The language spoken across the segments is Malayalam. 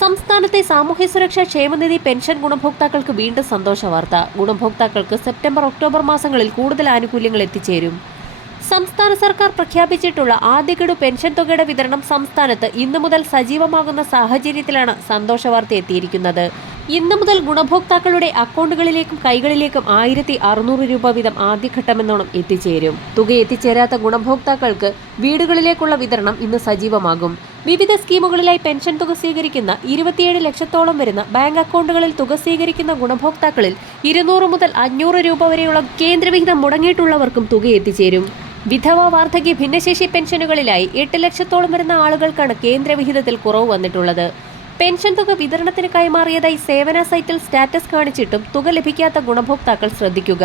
സംസ്ഥാനത്തെ സാമൂഹ്യ സുരക്ഷാ ക്ഷേമനിധി പെൻഷൻ ഗുണഭോക്താക്കൾക്ക് വീണ്ടും സന്തോഷ വാർത്ത. ഗുണഭോക്താക്കൾക്ക് സെപ്റ്റംബർ ഒക്ടോബർ മാസങ്ങളിൽ കൂടുതൽ ആനുകൂല്യങ്ങൾ എത്തിച്ചേരും. സംസ്ഥാന സർക്കാർ പ്രഖ്യാപിച്ചിട്ടുള്ള ആദ്യ ഗഡു പെൻഷൻ തുകയുടെ വിതരണം സംസ്ഥാനത്ത് ഇന്നു മുതൽ സജീവമാകുന്ന സാഹചര്യത്തിലാണ് സന്തോഷ വാർത്ത എത്തിയിരിക്കുന്നത്. ഇന്നു മുതൽ ഗുണഭോക്താക്കളുടെ അക്കൗണ്ടുകളിലേക്കും കൈകളിലേക്കും 1600 രൂപ വീതം ആദ്യഘട്ടമെന്നോണം എത്തിച്ചേരും. തുക എത്തിച്ചേരാത്ത ഗുണഭോക്താക്കൾക്ക് വീടുകളിലേക്കുള്ള വിതരണം ഇന്ന് സജീവമാകും. വിവിധ സ്കീമുകളിലായി പെൻഷൻ തുക സ്വീകരിക്കുന്ന 27 ലക്ഷത്തോളം വരുന്ന ബാങ്ക് അക്കൗണ്ടുകളിൽ തുക സ്വീകരിക്കുന്ന ഗുണഭോക്താക്കളിൽ 200 മുതൽ 500 രൂപ വരെയുള്ള കേന്ദ്രവിഹിതം മുടങ്ങിയിട്ടുള്ളവർക്കും തുക എത്തിച്ചേരും. വിധവ, വാർദ്ധക്യ, ഭിന്നശേഷി പെൻഷനുകളിലായി 8 ലക്ഷത്തോളം വരുന്ന ആളുകൾക്കാണ് കേന്ദ്രവിഹിതത്തിൽ കുറവ് വന്നിട്ടുള്ളത്. പെൻഷൻ തുക വിതരണത്തിന് കൈമാറിയതായി സേവന സൈറ്റിൽ സ്റ്റാറ്റസ് കാണിച്ചിട്ടും തുക ലഭിക്കാത്ത ഗുണഭോക്താക്കൾ ശ്രദ്ധിക്കുക.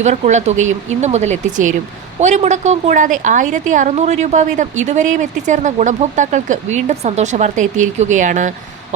ഇവർക്കുള്ള തുകയും ഇന്നു മുതൽ എത്തിച്ചേരും. ഒരു മുടക്കവും കൂടാതെ 1600 രൂപ വീതം ഇതുവരെയും എത്തിച്ചേർന്ന ഗുണഭോക്താക്കൾക്ക് വീണ്ടും സന്തോഷവാർത്ത എത്തിയിരിക്കുകയാണ്.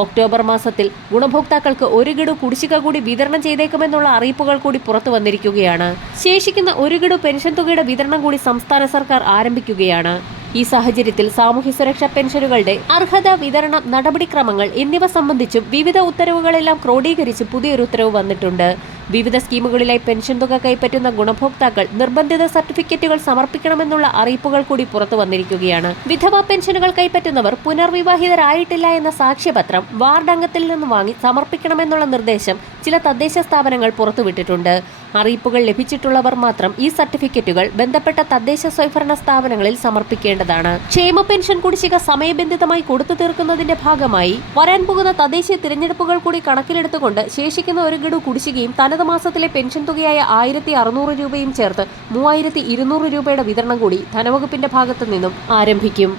ഒക്ടോബർ മാസത്തിൽ ഗുണഭോക്താക്കൾക്ക് ഒരു ഗഡു കുടിശ്ശിക കൂടി വിതരണം ചെയ്തേക്കുമെന്നുള്ള അറിയിപ്പുകൾ കൂടി പുറത്തു വന്നിരിക്കുകയാണ്. ശേഷിക്കുന്ന ഒരു ഗഡു പെൻഷൻ തുകയുടെ വിതരണം കൂടി സംസ്ഥാന സർക്കാർ ആരംഭിക്കുകയാണ്. ഈ സാഹചര്യത്തിൽ സാമൂഹ്യ സുരക്ഷാ പെൻഷനുകളുടെ അർഹത, വിതരണം, നടപടിക്രമങ്ങൾ എന്നിവ സംബന്ധിച്ചും വിവിധ ഉത്തരവുകളെല്ലാം ക്രോഡീകരിച്ച് പുതിയൊരു ഉത്തരവ് വന്നിട്ടുണ്ട്. വിവിധ സ്കീമുകളിലായി പെൻഷൻ തുക കൈപ്പറ്റുന്ന ഗുണഭോക്താക്കൾ നിർബന്ധിത സർട്ടിഫിക്കറ്റുകൾ സമർപ്പിക്കണമെന്നുള്ള അറിയിപ്പുകൾ കൂടി പുറത്തു വന്നിരിക്കുകയാണ്. വിധവാ പെൻഷനുകൾ കൈപ്പറ്റുന്നവർ പുനർവിവാഹിതരായിട്ടില്ല എന്ന സാക്ഷ്യപത്രം വാർഡ് അംഗത്തിൽ നിന്ന് വാങ്ങി സമർപ്പിക്കണമെന്നുള്ള നിർദ്ദേശം ചില തദ്ദേശ സ്ഥാപനങ്ങൾ പുറത്തുവിട്ടിട്ടുണ്ട്. അറിയിപ്പുകൾ ലഭിച്ചിട്ടുള്ളവർ മാത്രം ഈ സർട്ടിഫിക്കറ്റുകൾ ബന്ധപ്പെട്ട തദ്ദേശ സ്വയംഭരണ സ്ഥാപനങ്ങളിൽ സമർപ്പിക്കേണ്ടതാണ്. ക്ഷേമ പെൻഷൻ കുടിശ്ശിക സമയബന്ധിതമായി കൊടുത്തു തീർക്കുന്നതിന്റെ ഭാഗമായി വരാൻ പോകുന്ന തദ്ദേശീയ തിരഞ്ഞെടുപ്പുകൾ കൂടി കണക്കിലെടുത്തുകൊണ്ട് ശേഷിക്കുന്ന ഒരു ഗഡു കുടിശ്ശികയും തനത് മാസത്തിലെ പെൻഷൻ തുകയായ 1600 രൂപയും ചേർത്ത് 3200 രൂപയുടെ വിതരണം കൂടി ധനവകുപ്പിന്റെ ഭാഗത്തു നിന്നും ആരംഭിക്കും.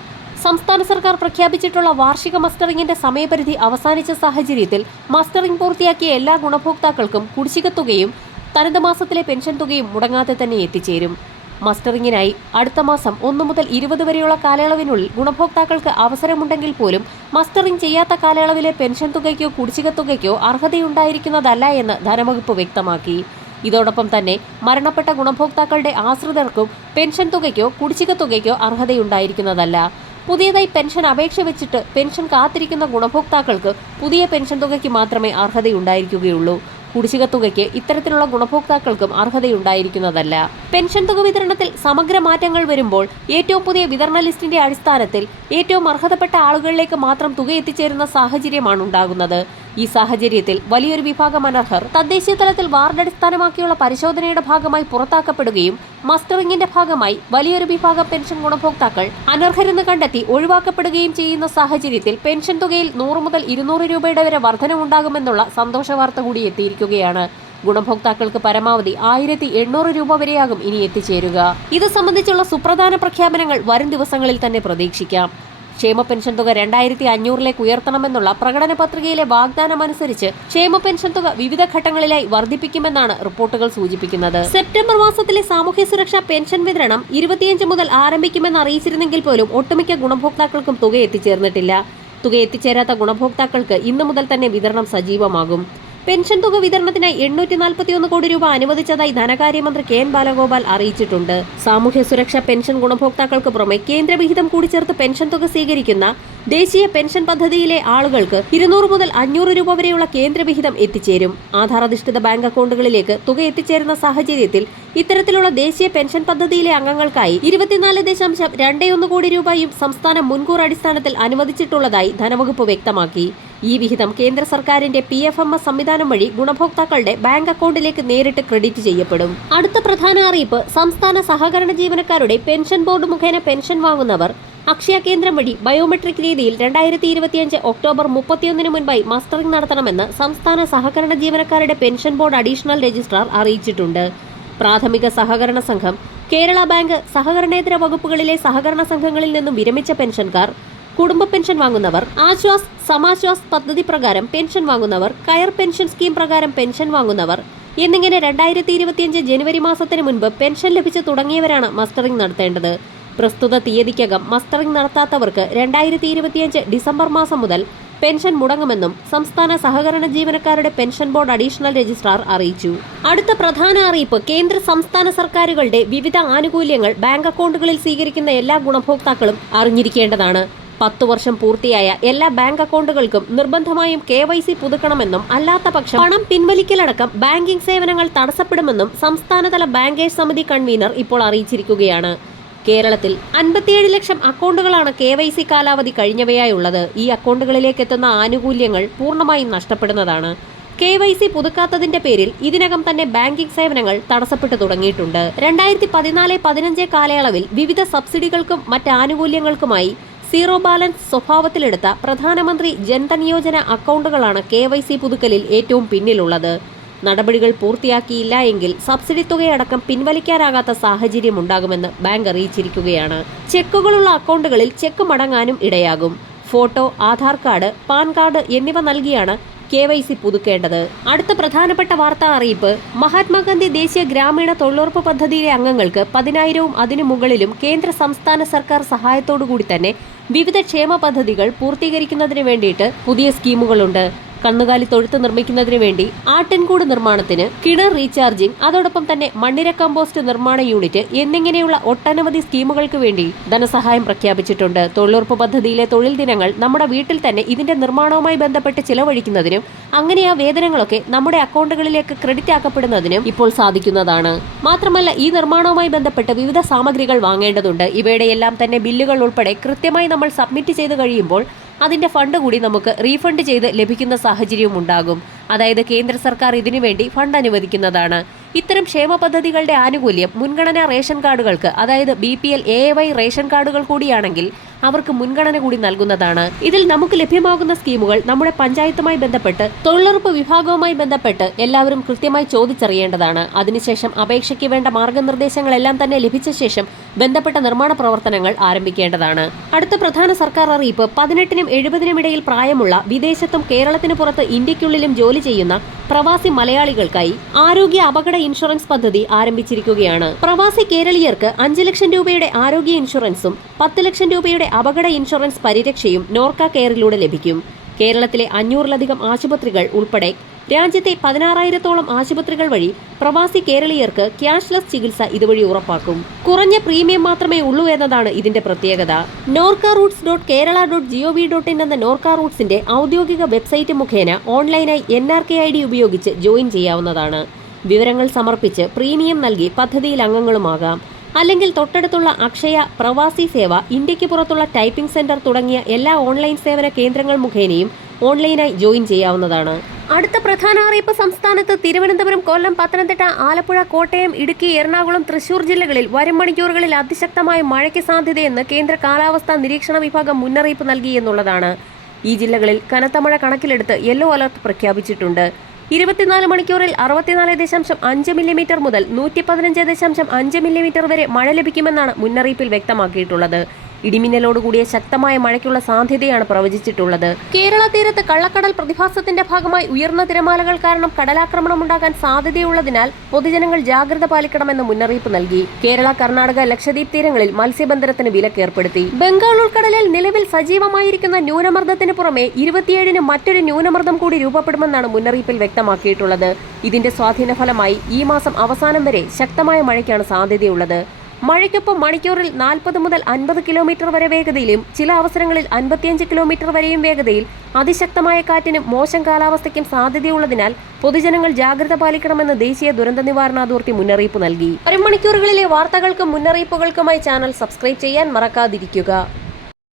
സംസ്ഥാന സർക്കാർ പ്രഖ്യാപിച്ചിട്ടുള്ള വാർഷിക മസ്റ്ററിംഗിന്റെ സമയപരിധി അവസാനിച്ച സാഹചര്യത്തിൽ മസ്റ്ററിംഗ് പൂർത്തിയാക്കിയ എല്ലാ ഗുണഭോക്താക്കൾക്കും കുടിശ്ശിക തുകയും തനത് മാസത്തിലെ പെൻഷൻ തുകയും മുടങ്ങാതെ തന്നെ എത്തിച്ചേരും. മസ്റ്ററിംഗിനായി അടുത്ത മാസം 1 മുതൽ 20 വരെയുള്ള കാലയളവിനുള്ളിൽ ഗുണഭോക്താക്കൾക്ക് അവസരമുണ്ടെങ്കിൽ പോലും മസ്റ്ററിംഗ് ചെയ്യാത്ത കാലയളവിലെ പെൻഷൻ തുകയ്ക്കോ കുടിശ്ശിക തുകയ്ക്കോ അർഹതയുണ്ടായിരിക്കുന്നതല്ല എന്ന് ധനവകുപ്പ് വ്യക്തമാക്കി. ഇതോടൊപ്പം തന്നെ മരണപ്പെട്ട ഗുണഭോക്താക്കളുടെ ആശ്രിതർക്കും പെൻഷൻ തുകയ്ക്കോ കുടിശ്ശിക തുകയ്ക്കോ അർഹതയുണ്ടായിരിക്കുന്നതല്ല. പുതിയതായി പെൻഷൻ അപേക്ഷ വെച്ചിട്ട് പെൻഷൻ കാത്തിരിക്കുന്ന ഗുണഭോക്താക്കൾക്ക് പുതിയ പെൻഷൻ തുകയ്ക്ക് മാത്രമേ അർഹതയുണ്ടായിരിക്കുകയുള്ളൂ. കുടിശ്ശിക തുകയ്ക്ക് ഇത്തരത്തിലുള്ള ഗുണഭോക്താക്കൾക്കും അർഹതയുണ്ടായിരിക്കുന്നതല്ല. പെൻഷൻ തുക വിതരണത്തിൽ സമഗ്ര മാറ്റങ്ങൾ വരുമ്പോൾ ഏറ്റവും പുതിയ വിതരണ ലിസ്റ്റിന്റെ അടിസ്ഥാനത്തിൽ ഏറ്റവും അർഹതപ്പെട്ട ആളുകളിലേക്ക് മാത്രം തുക എത്തിച്ചേരുന്ന സാഹചര്യമാണ് ഉണ്ടാകുന്നത്. ഈ സാഹചര്യത്തിൽ വലിയൊരു വിഭാഗം അനർഹർ തദ്ദേശീയ തലത്തിൽ വാർഡ് അടിസ്ഥാനമാക്കിയുള്ള പരിശോധനയുടെ ഭാഗമായി പുറത്താക്കപ്പെടുകയും മസ്റ്ററിംഗിന്റെ ഭാഗമായി വലിയൊരു വിഭാഗം പെൻഷൻ ഗുണഭോക്താക്കൾ അനർഹരെന്ന് കണ്ടെത്തി ഒഴിവാക്കപ്പെടുകയും ചെയ്യുന്ന സാഹചര്യത്തിൽ പെൻഷൻ തുകയിൽ 100 മുതൽ 200 രൂപയുടെ വരെ വർധനവുണ്ടാകുമെന്നുള്ള സന്തോഷ വാർത്ത കൂടി എത്തിയിരിക്കുകയാണ്. ഗുണഭോക്താക്കൾക്ക് പരമാവധി 1800 രൂപ വരെയാകും ഇനി എത്തിച്ചേരുക. ഇത് സംബന്ധിച്ചുള്ള സുപ്രധാന പ്രഖ്യാപനങ്ങൾ വരും ദിവസങ്ങളിൽ തന്നെ പ്രതീക്ഷിക്കാം. ക്ഷേമ പെൻഷൻ തുക 2500 ഉയർത്തണമെന്നുള്ള പ്രകടന പത്രികയിലെ വാഗ്ദാനമനുസരിച്ച് ക്ഷേമ പെൻഷൻ തുക വിവിധ ഘട്ടങ്ങളിലായി വർദ്ധിപ്പിക്കുമെന്നാണ് റിപ്പോർട്ടുകൾ സൂചിപ്പിക്കുന്നത്. സെപ്റ്റംബർ മാസത്തിലെ സാമൂഹ്യ സുരക്ഷാ പെൻഷൻ വിതരണം 25 മുതൽ ആരംഭിക്കുമെന്ന് അറിയിച്ചിരുന്നെങ്കിൽ പോലും ഒട്ടുമിക്ക ഗുണഭോക്താക്കൾക്കും തുക എത്തിച്ചേർന്നിട്ടില്ല. തുക എത്തിച്ചേരാത്ത ഗുണഭോക്താക്കൾക്ക് ഇന്നു മുതൽ തന്നെ വിതരണം സജീവമാകും. പെൻഷൻ തുക വിതരണത്തിനായി 841 കോടി രൂപ അനുവദിച്ചതായി ധനകാര്യമന്ത്രി കെ.എൻ. ബാലഗോപാൽ അറിയിച്ചിട്ടുണ്ട്. സാമൂഹ്യ സുരക്ഷാ പെൻഷൻ ഗുണഭോക്താക്കൾക്ക് പുറമെ കേന്ദ്രവിഹിതം കൂടി ചേർത്ത് പെൻഷൻ തുക സ്വീകരിക്കുന്ന ദേശീയ പെൻഷൻ പദ്ധതിയിലെ ആളുകൾക്ക് 200 മുതൽ 500 രൂപ വരെയുള്ള കേന്ദ്രവിഹിതം എത്തിച്ചേരും. ആധാർ അധിഷ്ഠിത ബാങ്ക് അക്കൗണ്ടുകളിലേക്ക് തുക എത്തിച്ചേരുന്ന സാഹചര്യത്തിൽ ഇത്തരത്തിലുള്ള ദേശീയ പെൻഷൻ പദ്ധതിയിലെ അംഗങ്ങൾക്കായി 24.21 കോടി രൂപയും സംസ്ഥാനം മുൻകൂർ അടിസ്ഥാനത്തിൽ അനുവദിച്ചിട്ടുള്ളതായി ധനവകുപ്പ് വ്യക്തമാക്കി. ഈ വിഹിതം കേന്ദ്ര സർക്കാരിന്റെ PFMS സംവിധാനം വഴി ഗുണഭോക്താക്കളുടെ ബാങ്ക് അക്കൗണ്ടിലേക്ക് നേരിട്ട് ക്രെഡിറ്റ് ചെയ്യപ്പെടും. അടുത്ത പ്രധാന അറിയിപ്പ്, സംസ്ഥാന സഹകരണ ജീവനക്കാരുടെ പെൻഷൻ ബോർഡ് മുഖേന പെൻഷൻ വാങ്ങുന്നവർ അക്ഷയ കേന്ദ്രം വഴി ബയോമെട്രിക് രീതിയിൽ 2025 ഒക്ടോബർ 31 മുൻപായി മസ്റ്ററിംഗ് നടത്തണമെന്ന് സംസ്ഥാന സഹകരണ ജീവനക്കാരുടെ പെൻഷൻ ബോർഡ് അഡീഷണൽ രജിസ്ട്രാർ അറിയിച്ചിട്ടുണ്ട്. പ്രാഥമിക സഹകരണ സംഘം, കേരള ബാങ്ക്, സഹകരണേതര വകുപ്പുകളിലെ സഹകരണ സംഘങ്ങളിൽ നിന്നും വിരമിച്ച പെൻഷൻകാർ, കുടുംബ പെൻഷൻ വാങ്ങുന്നവർ, ആശ്വാസ് സമാശ്വാസ് പദ്ധതി പ്രകാരം പെൻഷൻ വാങ്ങുന്നവർ, കയർ പെൻഷൻ സ്കീം പ്രകാരം പെൻഷൻ വാങ്ങുന്നവർ എന്നിങ്ങനെ 2025 ജനുവരി മാസത്തിന് മുൻപ് പെൻഷൻ ലഭിച്ചു തുടങ്ങിയവരാണ് മസ്റ്ററിംഗ് നടത്തേണ്ടത്. പ്രസ്തുത തീയതിക്കകം മസ്റ്ററിംഗ് നടത്താത്തവർക്ക് 2025 ഡിസംബർ മാസം മുതൽ പെൻഷൻ മുടങ്ങുമെന്നും സംസ്ഥാന സഹകരണ ജീവനക്കാരുടെ പെൻഷൻ ബോർഡ് അഡീഷണൽ രജിസ്ട്രാർ അറിയിച്ചു. അടുത്ത പ്രധാന അറിയിപ്പ്, കേന്ദ്ര സംസ്ഥാന സർക്കാരുകളുടെ വിവിധ ആനുകൂല്യങ്ങൾ ബാങ്ക് അക്കൗണ്ടുകളിൽ സ്വീകരിക്കുന്ന എല്ലാ ഗുണഭോക്താക്കളും അറിഞ്ഞിരിക്കേണ്ടതാണ്. 10 വർഷം പൂർത്തിയായ എല്ലാ ബാങ്ക് അക്കൗണ്ടുകൾക്കും നിർബന്ധമായും KYC പുതുക്കണമെന്നും അല്ലാത്ത പക്ഷം പണം പിൻവലിക്കലടക്കം ബാങ്കിംഗ് സേവനങ്ങൾ തടസ്സപ്പെടുമെന്നും സംസ്ഥാനതല ബാങ്കേഴ്സ് സമിതി കൺവീനർ ഇപ്പോൾ അറിയിച്ചിരിക്കുകയാണ്. കേരളത്തിൽ 57 ലക്ഷം അക്കൗണ്ടുകളാണ് KYC കാലാവധി കഴിഞ്ഞവയായുള്ളത്. ഈ അക്കൗണ്ടുകളിലേക്ക് എത്തുന്ന ആനുകൂല്യങ്ങൾ പൂർണ്ണമായും നഷ്ടപ്പെടുന്നതാണ്. KYC പുതുക്കാത്തതിന്റെ പേരിൽ ഇതിനകം തന്നെ ബാങ്കിംഗ് സേവനങ്ങൾ തടസ്സപ്പെട്ടു തുടങ്ങിയിട്ടുണ്ട്. 2014-15 കാലയളവിൽ വിവിധ സബ്സിഡികൾക്കും മറ്റ് ആനുകൂല്യങ്ങൾക്കുമായി സീറോ ബാലൻസ് സ്വഭാവത്തിലെടുത്ത പ്രധാനമന്ത്രി ജൻധൻ യോജന അക്കൗണ്ടുകളാണ് KYC പുതുക്കലിൽ ഏറ്റവും പിന്നിലുള്ളത്. നടപടികൾ പൂർത്തിയാക്കിയില്ല എങ്കിൽ സബ്സിഡി തുകയടക്കം പിൻവലിക്കാനാകാത്ത സാഹചര്യമുണ്ടാകുമെന്ന് ബാങ്ക് അറിയിച്ചിരിക്കുകയാണ്. ചെക്കുകളുള്ള അക്കൗണ്ടുകളിൽ ചെക്ക് മടങ്ങാനും ഇടയാകും. Photo, Aadhaar card, PAN card എന്നിവ നൽകിയാണ് KYC പുതുക്കേണ്ടത്. അടുത്ത പ്രധാനപ്പെട്ട വാർത്താ അറിയിപ്പ്: മഹാത്മാഗാന്ധി ദേശീയ ഗ്രാമീണ തൊഴിലുറപ്പ് പദ്ധതിയിലെ അംഗങ്ങൾക്ക് 10,000-ഉം അതിനു മുകളിലും കേന്ദ്ര സംസ്ഥാന സർക്കാർ സഹായത്തോടുകൂടി തന്നെ വിവിധ ക്ഷേമ പദ്ധതികൾ പൂർത്തീകരിക്കുന്നതിന് വേണ്ടിയിട്ട് പുതിയ സ്കീമുകളുണ്ട്. കന്നുകാലി തൊഴുത്ത് നിർമ്മിക്കുന്നതിന് വേണ്ടി ആട്ടിൻകൂട് നിർമ്മാണത്തിന്, കിണർ റീചാർജിംഗ്, അതോടൊപ്പം തന്നെ മണ്ണിര കമ്പോസ്റ്റ് നിർമ്മാണ യൂണിറ്റ് എന്നിങ്ങനെയുള്ള ഒട്ടനവധി സ്കീമുകൾക്ക് വേണ്ടി ധനസഹായം പ്രഖ്യാപിച്ചിട്ടുണ്ട്. തൊഴിലുറപ്പ് പദ്ധതിയിലെ തൊഴിൽ ദിനങ്ങൾ നമ്മുടെ വീട്ടിൽ തന്നെ ഇതിന്റെ നിർമ്മാണവുമായി ബന്ധപ്പെട്ട് ചിലവഴിക്കുന്നതിനും അങ്ങനെ ആ വേതനങ്ങളൊക്കെ നമ്മുടെ അക്കൗണ്ടുകളിലേക്ക് ക്രെഡിറ്റ് ആക്കപ്പെടുന്നതിനും ഇപ്പോൾ സാധിക്കുന്നതാണ്. മാത്രമല്ല, ഈ നിർമ്മാണവുമായി ബന്ധപ്പെട്ട് വിവിധ സാമഗ്രികൾ വാങ്ങേണ്ടതുണ്ട്. ഇവയുടെ എല്ലാം തന്നെ ബില്ലുകൾ ഉൾപ്പെടെ കൃത്യമായി നമ്മൾ സബ്മിറ്റ് ചെയ്ത് കഴിയുമ്പോൾ അതിന്റെ ഫണ്ട് കൂടി നമുക്ക് റീഫണ്ട് ചെയ്ത് ലഭിക്കുന്ന സാഹചര്യവും ഉണ്ടാകും. അതായത് കേന്ദ്ര സർക്കാർ ഇതിനുവേണ്ടി ഫണ്ട് അനുവദിക്കുന്നതാണ്. ഇത്തരം ക്ഷേമ പദ്ധതികളുടെ ആനുകൂല്യം മുൻഗണനാ റേഷൻ കാർഡുകൾക്ക്, അതായത് BPL AAY റേഷൻ കാർഡുകൾ കൂടിയാണെങ്കിൽ അവർക്ക് മുൻഗണന കൂടി നൽകുന്നതാണ്. ഇതിൽ നമുക്ക് ലഭ്യമാകുന്ന സ്കീമുകൾ നമ്മുടെ പഞ്ചായത്തുമായി ബന്ധപ്പെട്ട് തൊഴിലുറപ്പ് വിഭാഗവുമായി ബന്ധപ്പെട്ട് എല്ലാവരും കൃത്യമായി ചോദിച്ചറിയേണ്ടതാണ്. അതിനുശേഷം അപേക്ഷയ്ക്ക് വേണ്ട മാർഗനിർദ്ദേശങ്ങളെല്ലാം തന്നെ ലഭിച്ച ശേഷം ബന്ധപ്പെട്ട നിർമ്മാണ പ്രവർത്തനങ്ങൾ ആരംഭിക്കേണ്ടതാണ്. അടുത്ത പ്രധാന സർക്കാർ അറിയിപ്പ്: 18-നും 70-നും ഇടയിൽ പ്രായമുള്ള വിദേശത്തും കേരളത്തിന് പുറത്ത് ഇന്ത്യക്കുള്ളിലും ജോലി ചെയ്യുന്ന പ്രവാസി മലയാളികൾക്കായി ആരോഗ്യ അപകട ഇൻഷുറൻസ് പദ്ധതി ആരംഭിച്ചിരിക്കുകയാണ്. പ്രവാസി കേരളീയർക്ക് 5 ലക്ഷം രൂപയുടെ ആരോഗ്യ ഇൻഷുറൻസും 10 ലക്ഷം രൂപയുടെ അപകട ഇൻഷുറൻസ് പരിരക്ഷയും നോർക്ക കെയറിലൂടെ ലഭിക്കും. കേരളത്തിലെ 500-ലധികം ആശുപത്രികൾ ഉൾപ്പെടെ രാജ്യത്തെ 16,000-ഓളം ആശുപത്രികൾ വഴി പ്രവാസി കേരളീയർക്ക് ക്യാഷ്ലെസ് ചികിത്സ ഇതുവഴി ഉറപ്പാക്കും. കുറഞ്ഞ പ്രീമിയം മാത്രമേ ഉള്ളൂ എന്നതാണ് ഇതിന്റെ പ്രത്യേകത. norcaroots.kerala.gov.in എന്ന നോർക്ക റൂട്ട്സിന്റെ ഔദ്യോഗിക വെബ്സൈറ്റ് മുഖേന ഓൺലൈനായി NRK ID ഉപയോഗിച്ച് ജോയിൻ ചെയ്യാവുന്നതാണ്. വിവരങ്ങൾ സമർപ്പിച്ച് പ്രീമിയം നൽകി പദ്ധതിയിൽ അംഗങ്ങളുമാകാം. അല്ലെങ്കിൽ തൊട്ടടുത്തുള്ള അക്ഷയ, പ്രവാസി സേവ, ഇന്ത്യക്ക് പുറത്തുള്ള ടൈപ്പിംഗ് സെന്റർ തുടങ്ങിയ എല്ലാ ഓൺലൈൻ സേവന കേന്ദ്രങ്ങൾ മുഖേനയും ഓൺലൈനായി ജോയിൻ ചെയ്യാവുന്നതാണ്. അടുത്ത പ്രധാന അറിയിപ്പ്: സംസ്ഥാനത്ത് തിരുവനന്തപുരം, കൊല്ലം, പത്തനംതിട്ട, ആലപ്പുഴ, കോട്ടയം, ഇടുക്കി, എറണാകുളം, തൃശൂർ ജില്ലകളിൽ വരും മണിക്കൂറുകളിൽ അതിശക്തമായ മഴയ്ക്ക് സാധ്യതയെന്ന് കേന്ദ്ര കാലാവസ്ഥാ നിരീക്ഷണ വിഭാഗം മുന്നറിയിപ്പ് നൽകി എന്നുള്ളതാണ്. ഈ ജില്ലകളിൽ കനത്ത മഴ കണക്കിലെടുത്ത് യെല്ലോ അലർട്ട് പ്രഖ്യാപിച്ചിട്ടുണ്ട്. 24 മണിക്കൂറിൽ 64.5 മില്ലിമീറ്റർ മുതൽ 115.5 മില്ലിമീറ്റർ വരെ മഴ ലഭിക്കുമെന്നാണ് മുന്നറിയിപ്പിൽ വ്യക്തമാക്കിയിട്ടുള്ളത്. ഇടിമിന്നലോടുകൂടിയ ശക്തമായ മഴയ്ക്കുള്ള സാധ്യതയാണ് പ്രവചിച്ചിട്ടുള്ളത്. കേരള തീരത്ത് കള്ളക്കടൽ പ്രതിഭാസത്തിന്റെ ഭാഗമായി ഉയർന്ന തിരമാലകൾ കാരണം കടലാക്രമണം ഉണ്ടാകാൻ സാധ്യതയുള്ളതിനാൽ പൊതുജനങ്ങൾ ജാഗ്രത പാലിക്കണമെന്ന് മുന്നറിയിപ്പ് നൽകി. കേരള, കർണാടക, ലക്ഷദ്വീപ് തീരങ്ങളിൽ മത്സ്യബന്ധനത്തിന് വിലക്കേർപ്പെടുത്തി. ബംഗാൾ ഉൾക്കടലിൽ നിലവിൽ സജീവമായിരിക്കുന്ന ന്യൂനമർദ്ദത്തിന് പുറമെ 27-ന് മറ്റൊരു ന്യൂനമർദ്ദം കൂടി രൂപപ്പെടുമെന്നാണ് മുന്നറിയിപ്പിൽ വ്യക്തമാക്കിയിട്ടുള്ളത്. ഇതിന്റെ സ്വാധീന ഫലമായി ഈ മാസം അവസാനം വരെ ശക്തമായ മഴയ്ക്കാണ് സാധ്യതയുള്ളത്. മഴയ്ക്കൊപ്പം മണിക്കൂറിൽ 40 മുതൽ 50 കിലോമീറ്റർ വരെ വേഗതയിലും ചില അവസരങ്ങളിൽ 55 കിലോമീറ്റർ വരെയും വേഗതയിൽ അതിശക്തമായ കാറ്റിനും മോശം കാലാവസ്ഥയ്ക്കും സാധ്യതയുള്ളതിനാൽ പൊതുജനങ്ങൾ ജാഗ്രത പാലിക്കണമെന്ന് ദേശീയ ദുരന്ത നിവാരണ അതോറിറ്റി മുന്നറിയിപ്പ് നൽകി. 1 മണിക്കൂറുകളിലെ വാർത്തകൾക്കും മുന്നറിയിപ്പുകൾക്കുമായി ചാനൽ സബ്സ്ക്രൈബ് ചെയ്യാൻ മറക്കാതിരിക്കുക.